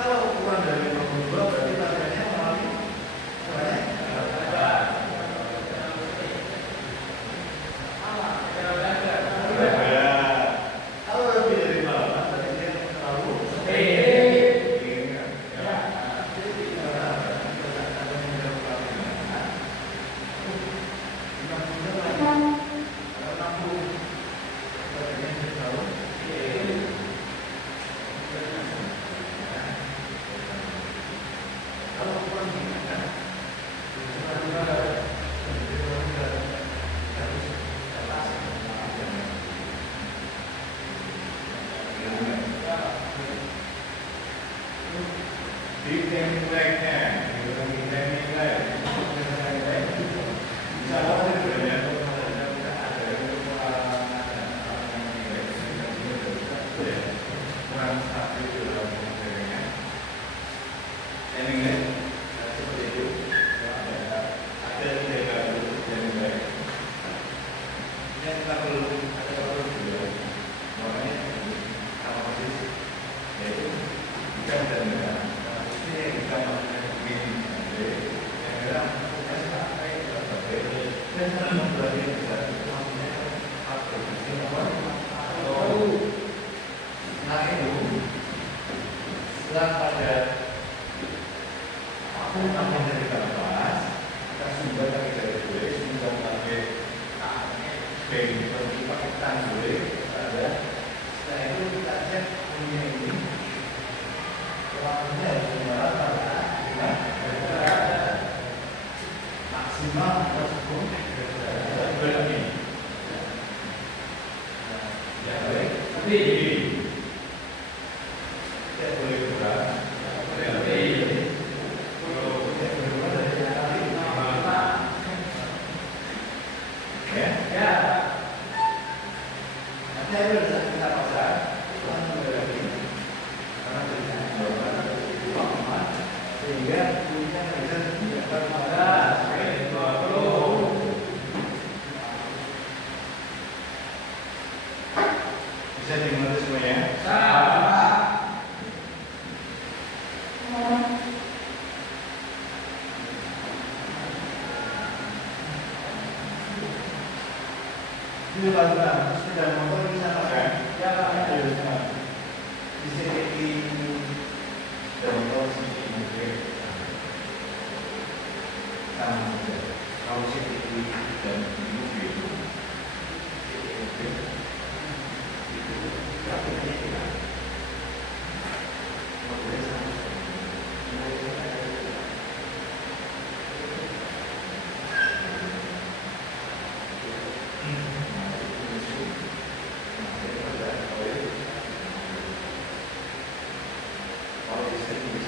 kalau kurang dari 52 berarti targetnya mengalami sebanyak kalau lebih dari 4 berarti dia terlalu di template-nya, bisa apa sebenarnya? Kurang satu dalam template-nya. Ini seperti itu. Ada tiga dulu yang baik. Yang kita perlu ada perlu dua. Makanya sama persis yaitu kita dan ini kita begini. Yang dalam sampai dan membeli bisa maksudnya apa sih apa? Nah itu setelah pada aku yang dari bahas kita sumber pakai dari tulis sumber pakai bentuk pakai tanggul ada. Setelah itu kita cek punya ini waktunya harus menyala pada maksimal tersebut berarti ya baik tapi tidak boleh kurang berarti ya nanti ada kita pasang sehingga punya bisa dapat pada bisa dimengerti semuanya. Ini bagaimana? Sepeda motor bisa pakai? Ya, pakai. Di sini dan motor sini mungkin sama saja. Kalau CTI dan mobil itu praktiknya tidak. Mobilnya sama. Kalau listrik